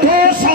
200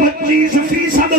25%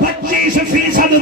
25%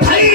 2.5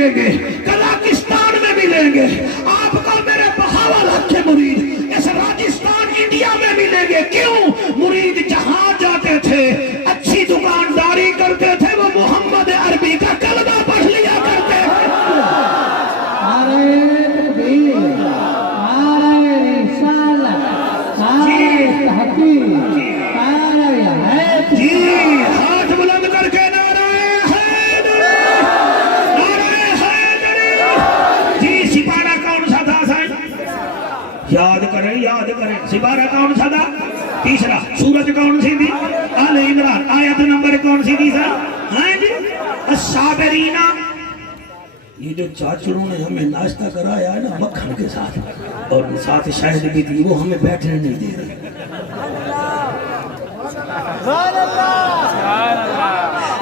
ملیں گے، قزاقستان میں ملیں گے، آپ کو میرے بہاول حق کے مرید اس راجستان انڈیا میں ملیں گے۔ کیوں؟ مرید جہاں جاتے تھے اچھی دکانداری کرتے تھے، وہ محمد عربی کا کلمہ پڑھ لیا کرتے تھے۔ جی ہاتھ بلند کر کے نعرہ حیدری، نعرہ حیدری۔ جی سپارہ کون سا تھا سائن؟ یاد کریں سپارہ کون سا تھا؟ تیسرا۔ سورج کون سی تھی؟ آل عمران۔ آیت نمبر کون سی تھی سر؟ ہاں جی الصابرین۔ یہ جو چاچروں نے ہمیں ناشتہ کرایا ہے نا مکھن کے ساتھ، اور ساتھ شہد بھی تھی، وہ ہمیں بیٹھنے نہیں دے رہے۔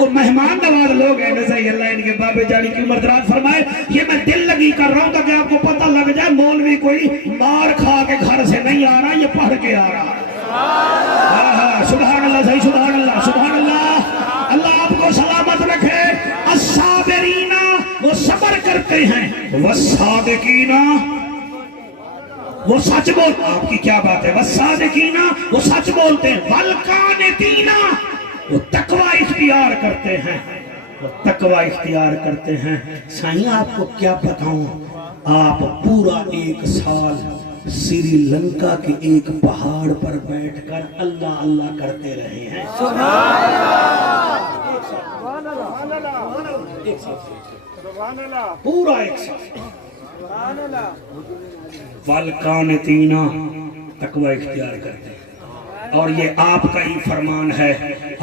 وہ مہمان نواز لوگ ہیں، نسائی اللہ ان کے بابے جانی کی عمر دراز فرمائے۔ یہ میں دل لگی کر رہا ہوں تاکہ آپ کو پتہ لگ جائے مولوی کوئی مار کھا کے گھر سے نہیں آ رہا، یہ پڑھ کے آ رہا ہے۔ سبحان اللہ، صحیح سبحان اللہ، سبحان اللہ۔ اللہ آپ کو سلامت رکھے۔ الصابرین، وہ صبر کرتے ہیں، والصادقین، وہ سچ بولتے ہیں۔ آپ کی کیا بات ہے؟ والصادقین، وہ سچ بولتے ہیں، والقانتین، وہ تقوی اختیار کرتے ہیں، وہ تقوی اختیار کرتے ہیں۔ سائیں آپ کو کیا بتاؤں، آپ پورا 1 سال سری لنکا کے ایک پہاڑ پر بیٹھ کر اللہ اللہ کرتے رہے ہیں۔ پورا 1 سال۔ والقانتین، تقوی اختیار کرتے ہیں۔ اور یہ آپ کا ہی فرمان ہے۔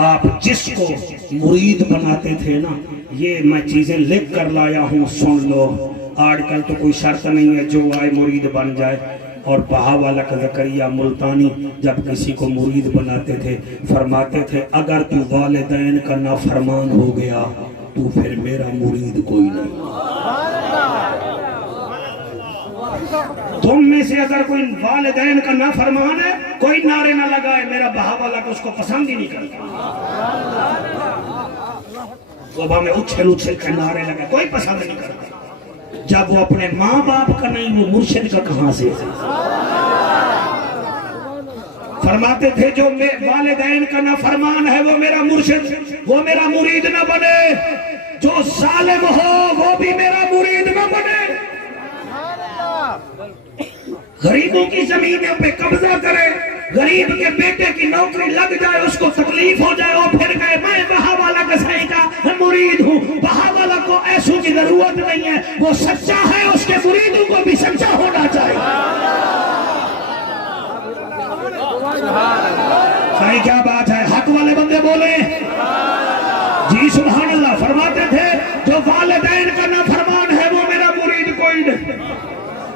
آپ جس کو مرید بناتے تھے نا، یہ میں چیزیں لکھ کر لایا ہوں، سن لو۔ آج کل تو کوئی شرط نہیں ہے، جو آئے مرید بن جائے۔ اور بہاول زکریہ ملتانی جب کسی کو مرید بناتے تھے فرماتے تھے، اگر تو والدین کا نافرمان ہو گیا تو پھر میرا مرید کوئی نہیں۔ تم میں سے اگر کوئی والدین کا نافرمان ہے، کوئی نعرے نہ لگائے، میرا بہاول اس کو پسند ہی نہیں کرتا۔ صبح میں اچھل کے نعرے لگائے، کوئی پسند نہیں کرتا۔ جب وہ اپنے ماں باپ کا نہیں، وہ مرشد کا کہاں سے؟ فرماتے تھے جو والدین کا نافرمان ہے وہ میرا مرشد، وہ میرا مرید نہ بنے۔ جو ظالم ہو وہ بھی میرا مرید نہ بنے۔ غریبوں کی زمینوں پہ قبضہ کرے، غریب کے بیٹے کی نوکری لگ جائے، اس کو تکلیف ہو جائے، اور پھر کہے میں بہاوالہ کا سائیں کا مرید ہوں۔ بہاوالہ کو ایسوں کی ضرورت نہیں ہے، وہ سچا ہے، اس کے مریدوں کو بھی سچا ہونا چاہیے۔ سائیں کیا بات ہے، حق والے بندے بولیں جی سبحان اللہ۔ فرماتے تھے جو والدین کا نافرمان ہے وہ میرا مرید کوئی نہیں،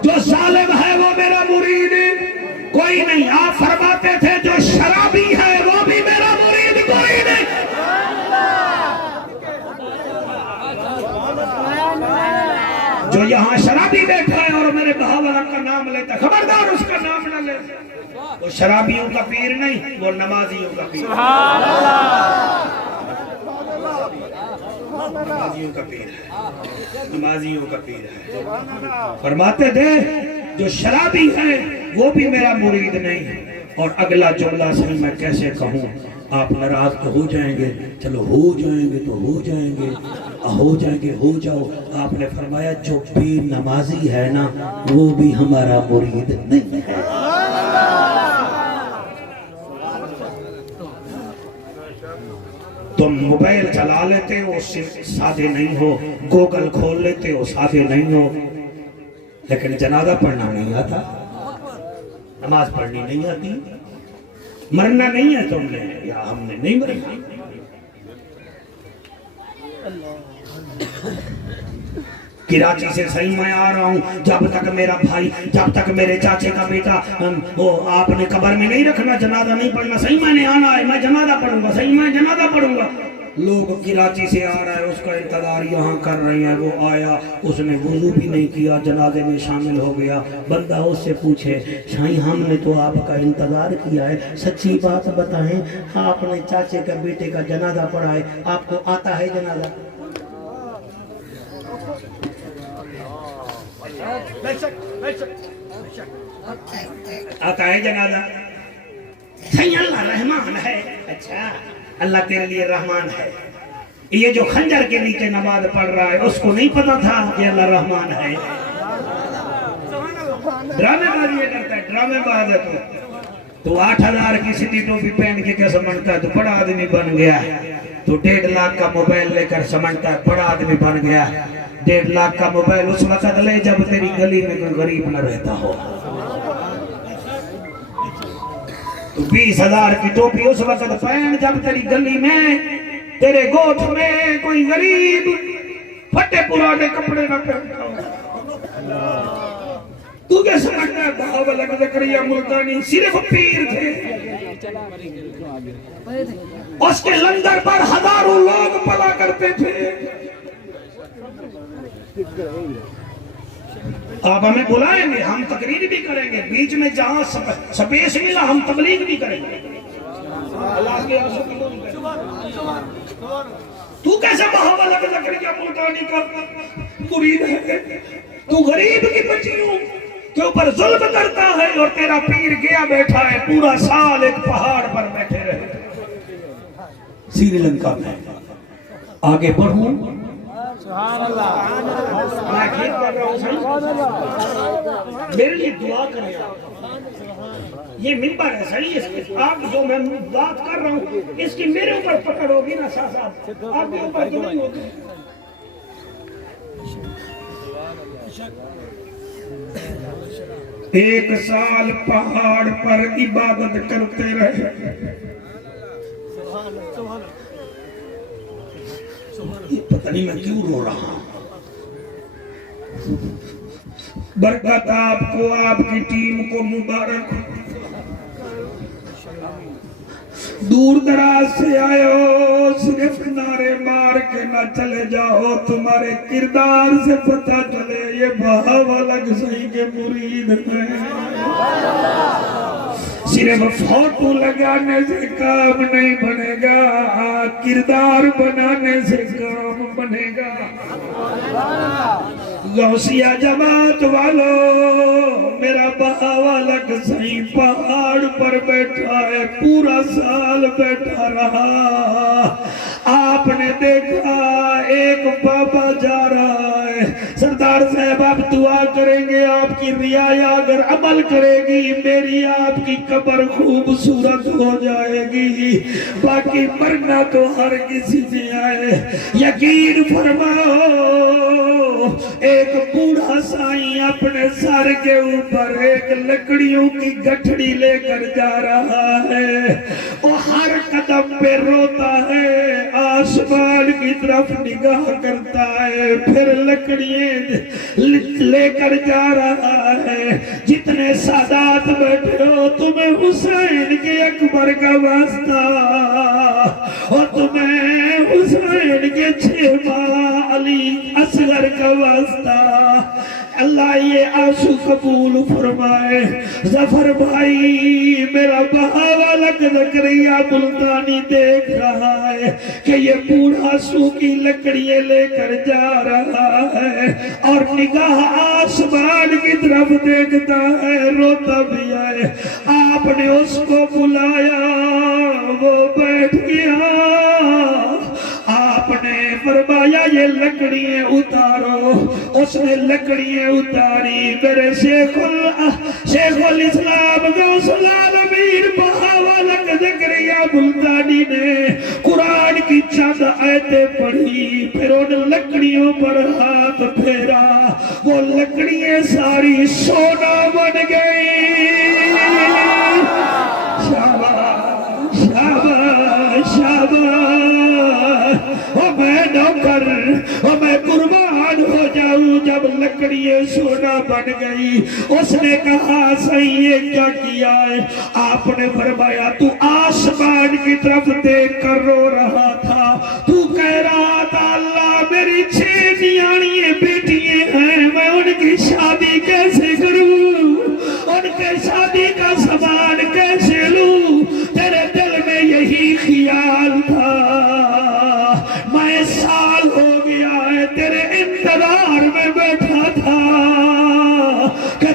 جو ظالم ہے وہ میرا مرید کوئی نہیں۔ آپ فرماتے تھے جو شرابی ہے وہ بھی میرا مرید کوئی نہیں۔ جو یہاں شرابی بیٹھا ہے اور میرے بہاول کا نام لیتا ہے، خبردار اس کا نام نہ لے۔ وہ شرابیوں کا پیر نہیں، وہ نمازیوں کا پیر، نمازیوں کا پیر ہے، نمازیوں کا پیر ہے۔ فرماتے تھے جو شرابی ہے وہ بھی میرا مرید نہیں۔ اور اگلا جملہ سے میں کیسے کہوں، آپ ناراض تو ہو جائیں گے، چلو ہو جائیں گے تو ہو جائیں گے، ہو جائیں گے ہو جاؤ۔ آپ نے فرمایا جو بے نمازی ہے نا وہ بھی ہمارا مرید نہیں ہے۔ تم موبائل چلا لیتے ہو سادے نہیں ہو، گوگل کھول لیتے ہو سادے نہیں ہو، لیکن جنازہ پڑھنا نہیں آتا، نماز پڑھنی نہیں آتی، مرنا نہیں ہے تم نے یا ہم نے نہیں مرنا۔ کراچی سے صحیح میں آ رہا ہوں، جب تک میرا بھائی، جب تک میرے چاچے کا بیٹا آپ نے قبر میں نہیں رکھنا، جنازہ نہیں پڑھنا، صحیح میں نے آنا ہے، میں جنازہ پڑھوں گا، صحیح میں جنازہ پڑھوں گا۔ لوگ کراچی سے آ رہا ہے، اس کا انتظار یہاں کر رہے ہیں، وہ آیا، اس نے وضو بھی نہیں کیا، جنازے میں شامل ہو گیا۔ بندہ اس سے پوچھے شاہی ہم نے تو آپ کا انتظار کیا ہے، سچی بات بتائیں، آپ نے چاچے کا بیٹے کا جنازہ پڑھا ہے، آپ کو آتا ہے جنازہ؟ آتا ہے جنازہ، صحیح اللہ رحمان ہے. اچھا اللہ تیرے لیے رحمان ہے. یہ جو خنجر کے نیچے نماز پڑھ رہا ہے اس کو نہیں پتا تھا کہ اللہ رحمان ہے. ڈرامے بازی یہ کرتا ہے، ڈرامے باز ہے. تو 8,000 کی سیدھی ٹوپی پہن کے کیا سمجھتا ہے تو بڑا آدمی بن گیا. تو 1.5 لاکھ کا موبائل لے کر سمجھتا ہے بڑا آدمی بن گیا. 1.5 لاکھ کا موبائل اس وقت لے جب تیری گلی میں کوئی غریب نہ رہتا ہو. تو 20,000 کی ٹوپی اس وقت پہن جب تیری گلی میں تیرے گوٹھ میں کوئی غریب پھٹے پرانے کپڑے نہ پہنتا ہو. تو کیا سمجھتا ہے بہاول زکریا ملتانی صرف پیر تھے. اس کے لنگر پر ہزاروں لوگ پلا کرتے تھے. آپ ہمیں بلائیں گے، ہم تقریر بھی کریں گے، بیچ میں جہاں سپیس ملا ہم تبلیغ بھی کریں گے. اللہ کے آنسو کی دو نہیں کریں. تو کیسے بہاول زکریا ملتانی کا مرید ہے؟ تو غریب کی بچیوں کے اوپر ظلم کرتا ہے اور تیرا پیر گیا بیٹھا ہے پورا سال ایک پہاڑ پر بیٹھے رہے. سری لنکا میں آگے بڑھوں. سبحان اللہ. میں ٹھیک کر رہا ہوں، میرے لیے دعا کریں. یہ منبر ہے صحیح، آپ جو میں بات کر رہا ہوں اس کی میرے اوپر پکڑ ہوگی نا شاہ صاحب، آپ کے اوپر تو نہیں ہوگی. ایک سال پہاڑ پر عبادت کرتے رہے. یہ پتہ نہیں میں کیوں رو رہا ہوں. برکت آپ کو، آپ کی ٹیم کو مبارک. دور دراز سے آئے ہو، صرف نعرے مار کے نہ چلے جاؤ. تمہارے کردار سے پتہ چلے یہ بہاول اغزئی کے مرید ہیں. صرف فوٹو لگانے سے کام نہیں بنے گا، کردار بنانے سے کام بنے گا. غوثیہ جماعت والو، میرا بہاول اغزئی پہاڑ پر بیٹھا ہے، پورا سال بیٹھا رہا. آپ نے دیکھا ایک بابا جا رہا ہے. سردار صاحب آپ دعا کریں گے، آپ کی رعایا اگر عمل کرے گی میری آپ کی قبر خوبصورت ہو جائے گی. باقی مرنا تو ہر کسی سے آئے. یقین فرماؤ ایک بوڑھا سائیں اپنے سر کے اوپر ایک لکڑیوں کی گٹھڑی لے کر جا رہا ہے. وہ ہر قدم پہ روتا ہے، آسمان کی طرف نگاہ کرتا ہے، پھر لکڑیاں لے کر جا رہا ہے. جتنے سادات بیٹھے ہو تمہیں حسین کے اکبر کا واسطہ اور تمہیں حسین کے 6 ماہ علی اصغر کا واسطہ. اللہ یہ آنسو قبول فرمائے. ظفر بھائی میرا بہاول زکریا ملتانی دیکھ رہا ہے کہ یہ بوڑھا سوکھی لکڑیاں لے کر جا رہا ہے اور نگاہ آسمان کی طرف دیکھتا ہے، روتا بھی ہے. آپ نے اس کو بلایا، وہ بیٹھ گیا. آپ نے فرمایا یہ لکڑیاں اتارو. اس نے لکڑیاں اتاری. میرے شیخ الاسلام غوث العالمین بہاول زکریا ملتانی نے قرآن کی چند آیتیں پڑھی، پھر ان لکڑیوں پر ہاتھ پھیرا. وہ لکڑیاں ساری سونا بن گئی. شاباش شاباش شاباش. میں نوکر، میں قربان ہو جاؤں جب لکڑیاں سونا بن گئی. اس نے کہا صحیح یہ کیا کیا ہے؟ آپ نے فرمایا تو آسمان کی طرف دیکھ کر رو رہا تھا، تو کہہ رہا تھا اللہ میری 6 نیاڑیاں بیٹیاں ہیں، میں ان کی شادی کیسے کروں، ان کے شادی کا سامان کیسے لوں. تیرے دل میں یہی خیال تھا. میں سال ہو گیا ہے تیرے انتظار میں بیٹھا تھا کہ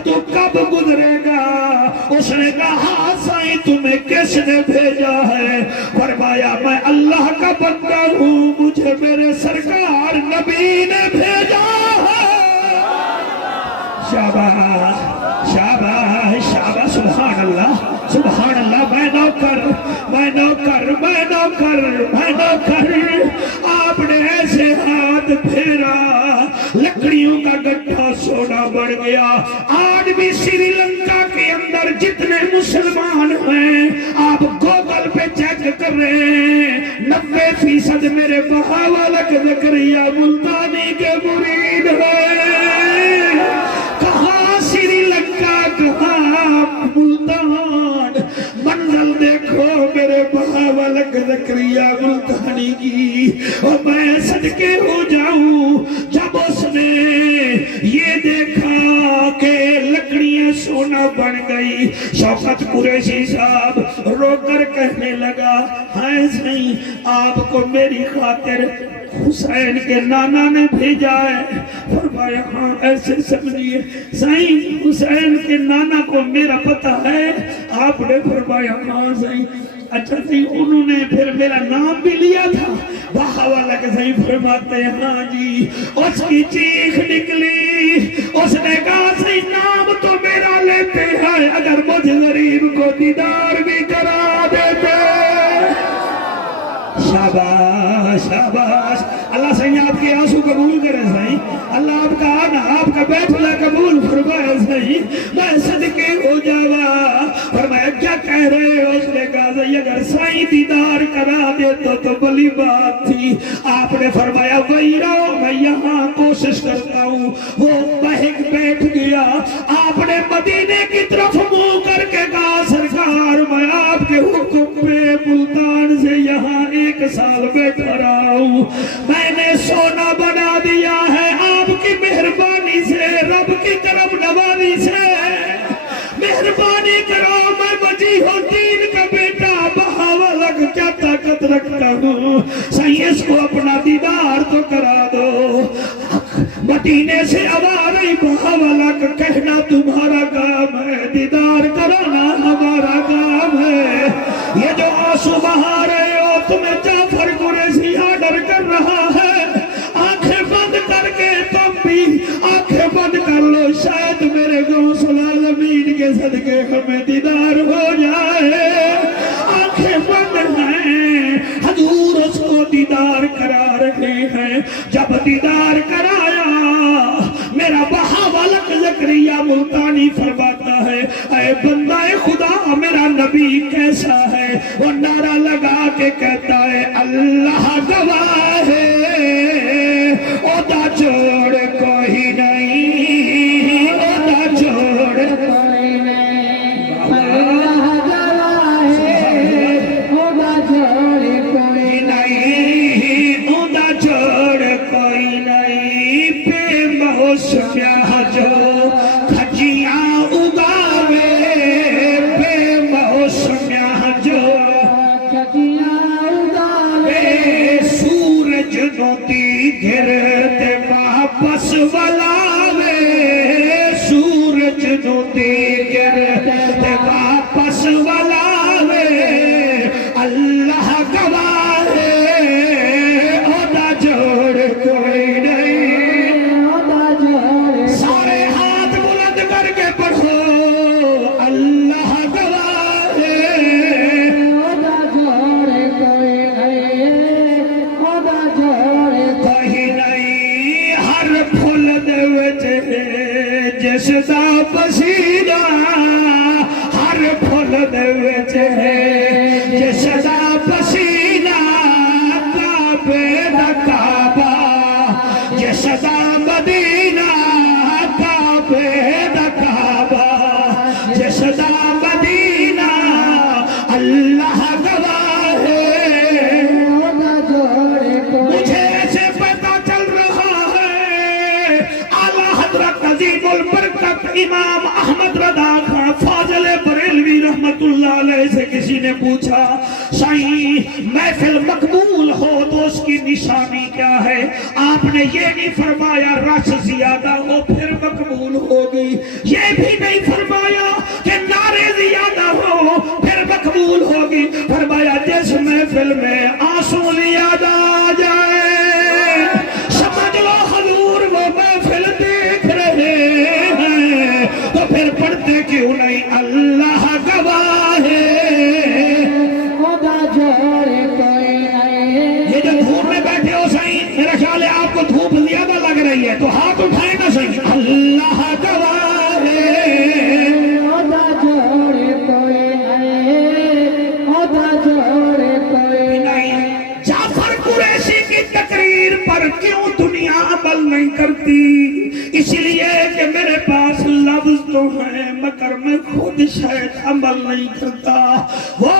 کس نے بھیجا ہے؟ فرمایا میں اللہ کا بندہ ہوں، مجھے میرے سرکار نبی نے بھیجا ہے۔ شاباش شاباش شاباش، سبحان اللہ سبحان اللہ۔ میں نوکر میں نوکر میں نوکر میں نوکر، آپ نے ایسے ہاتھ پھیرا لکڑیوں کا گٹھا سونا بڑھ گیا۔ آج بھی سری لنکا کے اندر جتنے مسلمان ہیں آپ گوگل پہ چیک کر رہے ہیں، 90% میرے بہاولک زکریا ملتانی کے مرید ہیں۔ کہاں سری لنکا کہاں ملتان، منزل دیکھو میرے بہاولک زکریا ملتانی کی۔ اور میں صدقے ہو جاؤں جب اس نے یہ دیکھا کہ لکڑیاں سونا بن گئی، شوکت قریشی صاحب رو کر کہنے لگا ہائے صحیح آپ کو میری خاطر حسین کے نانا نے بھیجا ہے؟ فرمایا ہاں ایسے سمجھیے صحیح حسین کے نانا کو میرا پتہ ہے؟ آپ نے فرمایا ہاں صحیح۔ اچھا صحیح انہوں نے پھر میرا نام بھی لیا تھا؟ بہاوالہ کے صحیح فرماتے ہیں ہاں جی۔ اس کی چیخ نکلی، اس نے کہا صحیح نام تو میرا لیتے ہیں، اگر مجھ غریب کو دیدار بھی کرا دیتے۔ شاباش شاباش، اللہ صحیح آپ کے آنسو قبول کرے صحیح، اللہ آپ کا آنا آپ کا بیٹھنا قبول فرمائے صحیح۔ میں صدقے ہو جاوا، فرمایا کیا کہہ رہے ہو؟ اس نے کہا صحیح اگر صحیح دیدار کرا دیتا تو بلی بات تھی۔ آپ نے فرمایا وہی رہو میں یہاں کوشش کرتا ہوں۔ وہ مہک بیٹھ گیا، آپ نے مدینے کی طرف منہ کر کے کہا سرکار میں آپ کے حکم پہ ملتان سے یہاں 1 سال بیٹھا رہا ہوں، میں نے سونا بنا دیا ہے آپ کی مہربانی سے، رب کی کرم نوازی سے۔ مہربانی کرو میں وجیہ الدین کا بیٹا بہاولک کیا طاقت رکھتا ہوں، صحیح اس کو اپنا دیدار تو کرا دو۔ مدینے سے آواز بہاولک کہنا تمہارا کام ہے، دیدار کرانا ہمارا کام ہے۔ یہ جو آنسو بہا رہے ہو تمہیں جعفر قریشی آرڈر کر رہا ہے، آنکھیں بند کر کے تم بھی آنکھیں بند کر لو، شاید میرے غوث العالمین کے صدقے ہمیں دیدار ہو جائے۔ آنکھیں بند ہیں، حضور اس کو دیدار کرا رہے ہیں۔ جب دیدار کرایا میرا بہاولک زکریا ملتانی فرماتا ہے اے بندہ خدا میرا نبی کیسا ہے؟ وہ نعرہ لگا کے کہتا ہے اللہ گواہ ہے عہدہ چھوڑ کوئی نہیں، عہدہ چھوڑ کوئی نہیں، اللہ گواہ ہے عہدہ چھوڑ کوئی نہیں، عہدہ چھوڑ کوئی نہیں۔ بے موسمیہ جو کھجیاں اگاوے، بے موسمیہ جو کھجیاں اگاوے، سورج نوتی گرتے واپس ولاوے، سورج نوتی گرتے واپس ولاوے، اللہ گواہ ہے عہدہ چھوڑ کوئی نہیں، عہدہ چھوڑ۔ سارے ہاتھ بلند کر کے پڑھو اللہ گواہ ہے عہدہ چھوڑ کوئی نہیں، عہدہ چھوڑ کوئی نہیں۔ ہر پھول دے وچ جس دا پسینہ، ہر پھول دے وچ جس دا پسینہ، کعبے دا کعبہ جس دا مدینہ، کعبے دا کعبہ جس دا مدینہ، اللہ گواہ ہے عہدہ چھوڑ کوئی۔ مجھے ایسے پتہ چل رہا ہے اعلیٰ حضرت عظیم البرکت امام احمد رضا خان فاضل بریلوی رحمت اللہ علیہ سے کسی نے پوچھا صحیح محفل مقبول ہو تو اس کی نشانی کیا ہے؟ آپ نے یہ نہیں فرمایا رش زیادہ ہو پھر مقبول ہوگی، یہ بھی نہیں فرمایا کہ نعرے زیادہ ہو پھر مقبول قبول ہوگی. فرمایا جس محفل میں آنسو لیا جائے سمجھ لو حضور وہ محفل دیکھ رہے ہیں. تو پھر پڑھتے کیوں نہیں اللہ گواہ ہے. خدا جوڑے کوئی نہیں. یہ جو دھوپ میں بیٹھے ہو صحیح میرا خیال ہے آپ کو دھوپ زیادہ لگ رہی ہے تو ہاتھ اٹھائیں نا صحیح. اللہ گواہ ہے. خدا جوڑے کوئی نہیں. خدا جوڑے کوئی نہیں. جعفر قریشی کی تقریر پر کیوں دنیا عمل نہیں کرتی؟ اس لیے کہ میرے پاس لفظ تو ہیں مگر میں خود شاید عمل نہیں کرتا. وہ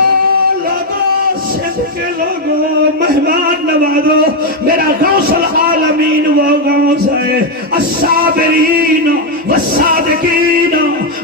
لوگوں صدق کے لوگوں مہمان نوازو. میرا غوث العالمین وہ غوث ہے الصابرین والصادقین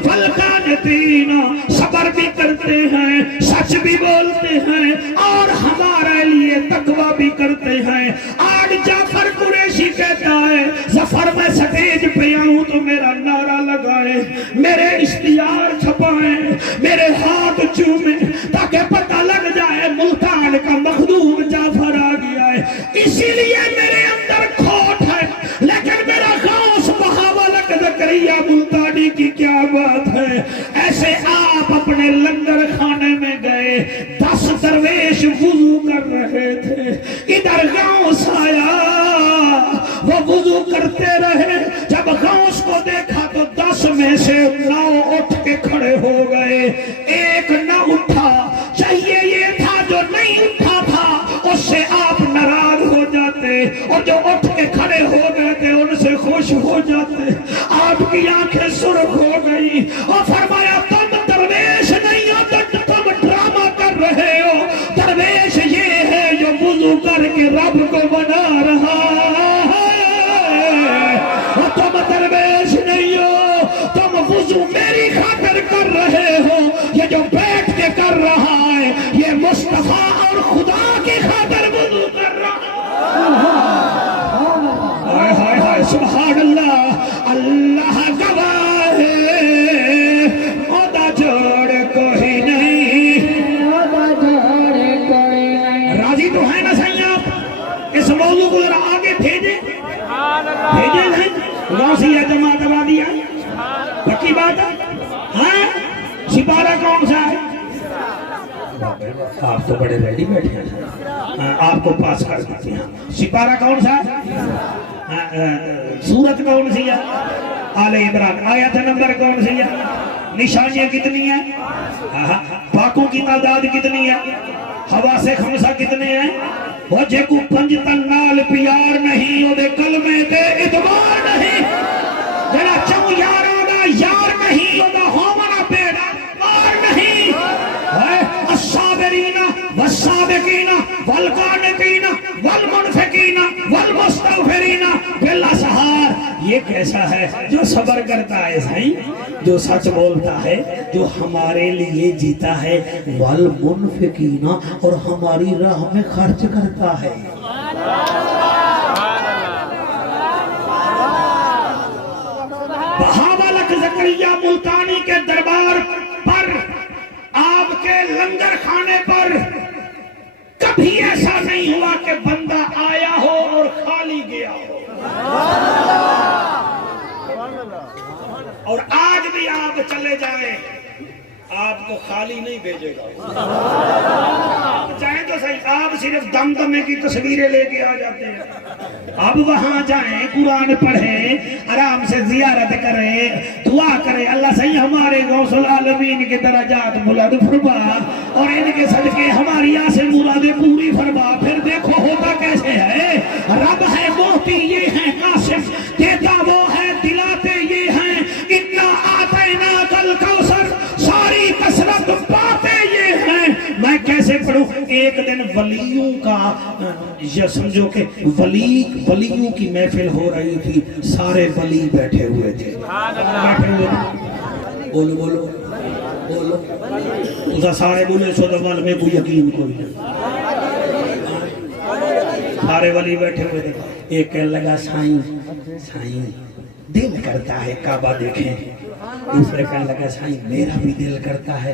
والقانتین. صبر بھی کرتے ہیں سچ بھی بولتے ہیں اور ہمارے لیے تقوی بھی کرتے ہیں. آج جعفر قریشی کہتا ہے ظفر میں سٹیج پہ آؤں تو میرا نعرہ لگائیں میرے اشتہار چھپائیں میرے ہاتھ چومیں تاکہ پتہ لگ جائے ملتان کا مخدوم جعفر آ گیا ہے. اسی لیے میرے اندر کھوٹ ہے لیکن میرا غوث بہاولک زکریا ملتانی کی کیا بات ہے. ایسے آپ اپنے لنگر خانے میں گئے 10 درویش وضو کر رہے تھے. ادھر غوث آیا وہ وضو کرتے رہے. جب غوث کو دیکھا تو 10 میں سے 9 اٹھ کے کھڑے ہو گئے. ایک نہ اٹھا. چاہیے یہ تھا جو نہیں اٹھا تھا اس سے آپ ناراض ہو جاتے اور جو اٹھ کے کھڑے ہو گئے تھے ان سے خوش ہو جاتے. آپ کی آنکھیں سرخ ہو گئی اور فرمایا تم درویش نہیں ہو تم ڈرامہ کر رہے ہو. درویش یہ ہے جو وضو کر کے رب کو بنا رہا ہے اور تم درویش نہیں ہو تم وضو میری خاطر کر رہے ہو. یہ جو بیٹھ کے کر رہا ہے یہ مصطفیٰ اور خدا کی خاطر وضو کر رہا ہے. ہائے ہائے سبحان اللہ. اللہ گواہ ہے خدا جوڑ کوئی نہیں. خدا جوڑے کوئی نہیں. راضی تو ہے نا صحیح آپ؟ اس موضوع کو ذرا آگے بھیجیں نہیں. غوثیہ جماعت آبادی ہے پکی بات ہے. ہاں سپارہ کون سا ہے؟ آپ تو بڑے ریڈی بیٹھے ہیں آپ کو پاس کر دیتے ہیں. سپارہ کون سا ہے؟ سورت کون سی ہے؟ آل عمران. آیت نمبر کون سی ہے؟ نشانیاں کتنی ہیں؟ پاکوں کی تعداد کتنی ہے؟ حواس خمسہ کتنے ہیں؟ وہ جے کو 5 تن نال پیار نہیں وہ دے کلمے تے اعتبار نہیں. جڑا چوں یاراں دا یار نہیں وہ دا ہومنا بیڑا مار نہیں. الصابرین والصادقین والقانتین والمنفقین والمستغفرین بالاسحار. یہ کیسا ہے جو صبر کرتا ہے صحیح جو سچ بولتا ہے جو ہمارے لیے جیتا ہے والمنفقین اور ہماری راہ میں خرچ کرتا ہے. بہاولک زکریا ملتانی کے دربار پر آپ کے لنگر خانے پر کبھی ایسا نہیں ہوا کہ بندہ آیا ہو اور خالی گیا ہو. اور آج بھی آپ چلے جائیں آپ کو خالی نہیں بھیجے گا. چاہیں تو صحیح آپ صرف دمدمے کی تصویریں لے کے آ جاتے ہیں. اب وہاں جائیں قرآن پڑھیں آرام سے زیارت کریں دعا کریں اللہ صحیح ہمارے غوث العالمین کے درجات بلند فرما اور ان کے صدقے ہماری آسے مرادیں پوری فرما. پھر دیکھو ہوتا کیسے ہے. رب ہے موتی یہ ہے قاسم دیتا وہ ہے دلاتے یہ ہیں. اتنا آتیناک الکوثر ساری کثرت باتیں یہ ہیں. میں کیسے پڑھوں؟ ایک دن ولیوں کا یہ سمجھو کہ ولیوں کی محفل ہو رہی تھی. سارے ولی بیٹھے ہوئے تھے. بولو بولو بولو تو سارے بولے سو دمال میں کوئی یقین کوئی نہیں. سارے ولی بیٹھے ہوئے تھے. ایک کہنے لگا سائیں دل کرتا ہے کعبہ دیکھیں. دوسرے کہنے لگا سائیں میرا بھی دل کرتا ہے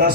10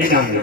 99।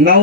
9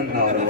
NRO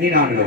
99।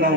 9,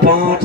5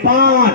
5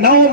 9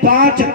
5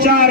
4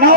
9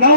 9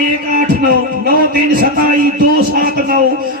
1 8 9, 9 3 27, 2 7 9,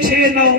6 9,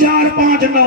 4 5 9,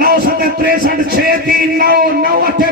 9 7 63, 6 3 9, 9 8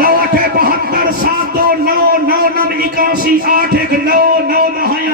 9 8 72, 7 2 9, 9 9 81, 8 1 9, 9 9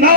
9।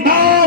9।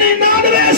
99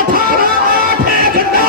18 8 1 9।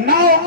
9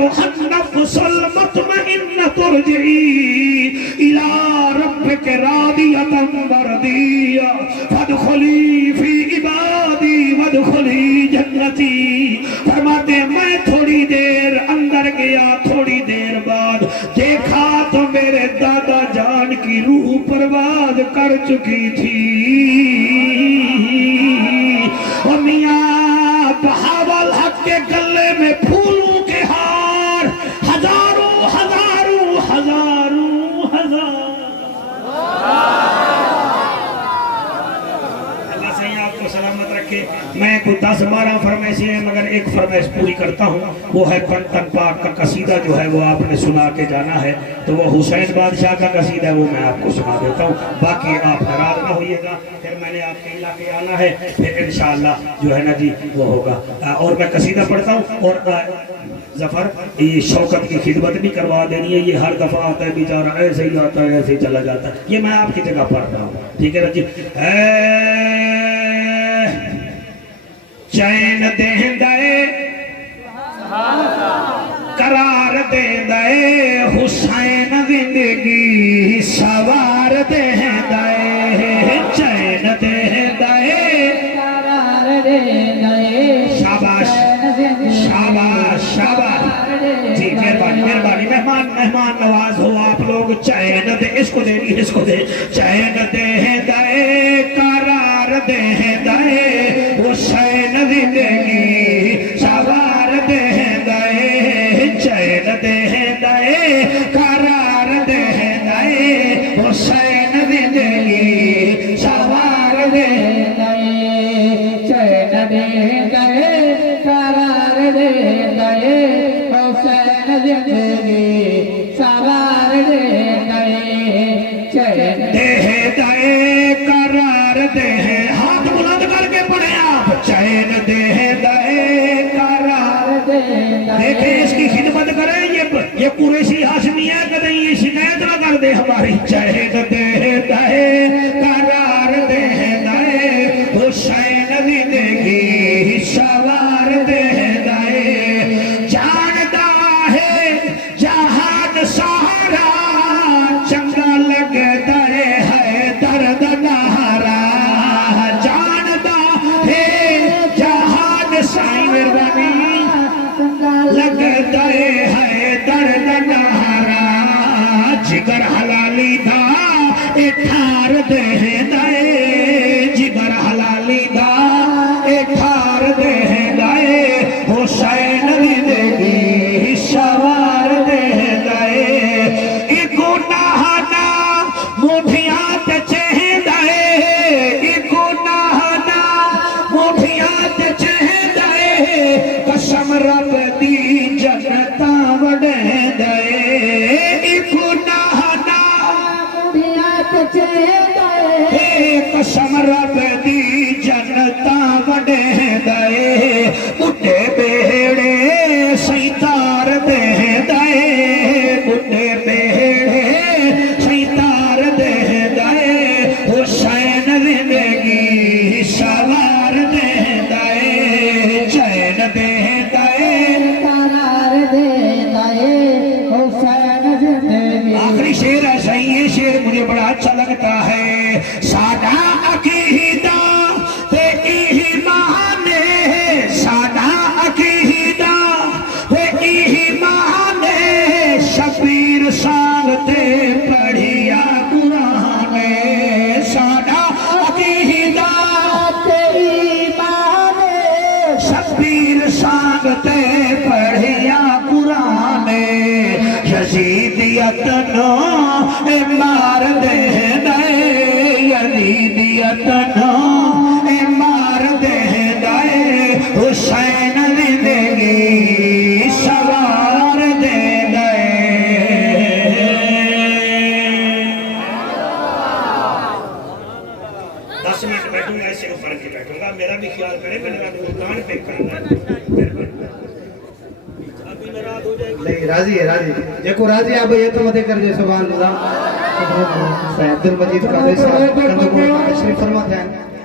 ایتها النفس المطمئنة ارجعی الی ربک راضیۃ مرضیہ فادخلی فی عبادی وادخلی جنتی. فرماتے ہیں میں تھوڑی دیر اندر گیا، تھوڑی دیر بعد دیکھا تو میرے دادا جان کی روح پرواز کر چکی تھی. اور میاں بہاول حق کے گلے میں پھولوں کے ہار، ہزاروں ہزاروں ہزاروں ہزار. اللہ صحیح آپ کو سلامت رکھے. میں کوئی 10-12 فرمائشیں ہیں مگر ایک فرمائش پوری کرتا ہوں، وہ ہے پنٹن پاک کا قصیدہ جو ہے وہ آپ نے سنا کے جانا ہے. تو وہ حسین بادشاہ کا قصیدہ ہے، وہ میں آپ کو سنا دیتا ہوں. باقی آپ ناراض نہ ہوئیے گا، پھر میں نے آپ کے علاقے آنا ہے، پھر انشاءاللہ جو ہے نا جی وہ ہوگا. اور میں قصیدہ پڑھتا ہوں. اور ظفر یہ شوکت کی خدمت نہیں کروا دینی ہے، یہ ہر دفعہ آتا ہے بیچارہ ایسے ہی آتا ہے ایسے ہی چلا جاتا ہے. یہ میں آپ کی جگہ پڑھ رہا ہوں، ٹھیک ہے نا جی. چین دے قرار دے حسین زندگی سوار دے چین دے قرار دے شاباش شاباش شاباش. جی مہربانی مہربانی، مہمان نواز ہو آپ لوگ. چین دے اس کو دے اس کو دے. چین دے قرار دے حسین زندگی سوار دے چین دے قرار دے حسین زندگی سوار دے چین دے قرار دے حسین زندگی سوار دے چین دے قرار دے. ہاتھ بلند کر کے پڑھیں آپ. چین دے قرار دے. دیکھیں اس کی خدمت کریں. یہ قریشی ہاشمی ہے، کدیں یہ شکایت نہ کر دے ہماری. چین دے قرار دے حسین زندگی سوار دے. جانتا ہے جہان سہارا چنگا لگتا ہے درد نہارا. جانتا ہے جہان سائی مہربانی لگتا ہے درد نہارا. جگر حلالی دا اٹھار دے جگر حلالی دا اٹھار دے حسین زندگی سوار دے. ایکو نہانا موٹھیاں تے چہندہ ایکو نہانا موٹھیاں تے چہندہ قسم رب دی جنتاں وڈھیندہ. ایکو نہانا قسم رب دی جنتاں وڈھیندہ. بڈھے بیڑے سیتار دے بڈھے بیڑے سیتار دے حسین زندگی سوار دے چین دے قرار دے حسین زندگی. آخری شعر ہے صحیح. یہ شعر مجھے بڑا اچھا لگتا ہے. سادہ عقیدہ تے ایمان سادہ عقیدہ تے ایمان شبیر سانگتے پڑھیا قرآن. سادہ عقیدہ تے ایمان شبیر سانگتے پڑھیا قرآن. یزیدیت نو مار دے یزیدیت نو مار دے حسین زندگی سوار دے. 10 منٹ بیٹھوں گا، ایسے اوپر کے بیٹھوں گا. میرا بھی خیال کرے، میں نے دکان پہ کرنا ہے. ابھی ناراض ہو جائے گی. نہیں راضی ہے راضی. دیکھو راضی آپ یہ تو مدے کر دے. سبحان اللہ. عبد المجید قادری صاحب شریف فرماتے ہیں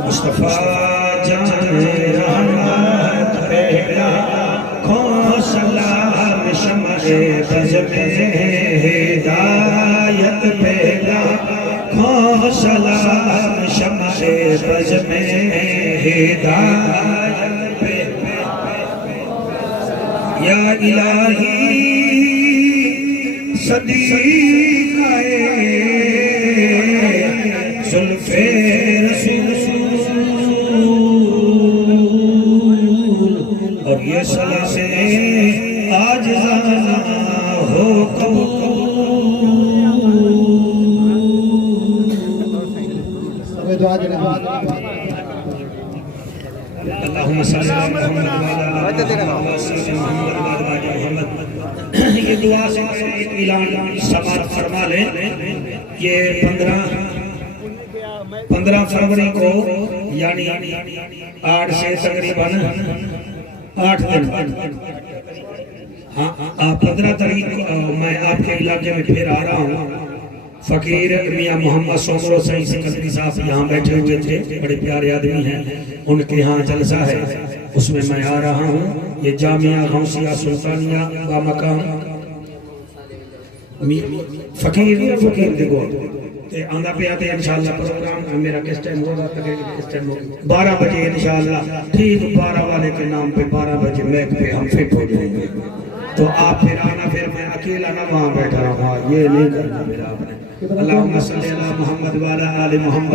مصطفیٰ جان رحمت پہلا کھوسلا شمع بز میں ہدایت پہلا کھوسلا شمع بز میں ہدایت پہلا یا الہی صدیقہ زلف رسول اور یہ سلام عاجزانہ ہو اللہم صلی اللہ محمد یہ دعا سے اعلان سماعت فرما لیں یہ 15 فروری کو یعنی 8 سے تقریباً 8 دن ہاں 15 تاریخ میں آپ کے علاقے میں پھر آ رہا ہوں فقیر میاں محمد سومرو صحیح سکندری صاحب یہاں بیٹھے ہوئے تھے بڑے پیارے آدمی ہیں ان کے ہاں جلسہ ہے اس میں میں آ رہا ہوں یہ جامعہ غوثیہ سلطانیہ کا مقام فقیر دیکھو آندہ پہ آتے ہیں انشاءاللہ پروگرام میرا کس ٹائم ہوگا 12 بجے انشاءاللہ ٹھیک 12 والے کے نام پہ 12 بجے میک پہ ہم فٹ ہو جائیں گے تو آپ پھر آنا پھر میں اکیلا نہ وہاں بیٹھا رہا یہ نہیں کرنا میرا آپ نے اللہم صلی اللہ محمد وعلا آل محمد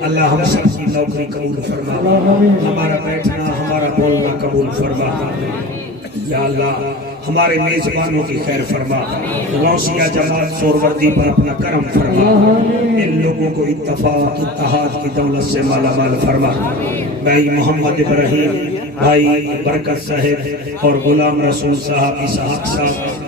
اللہ ہم سب کی نوکری قبول فرما ہمارا بیٹھنا ہمارا بولنا قبول فرما یا اللہ ہمارے میزبانوں کی خیر فرما غوثیہ جماعت سوروردی پر اپنا کرم فرما ان لوگوں کو اتفاق اتحاد کی دولت سے مالا مال فرما بھائی محمد ابراہیم بھائی برکت صاحب اور غلام رسول صاحب اسحاق صاحب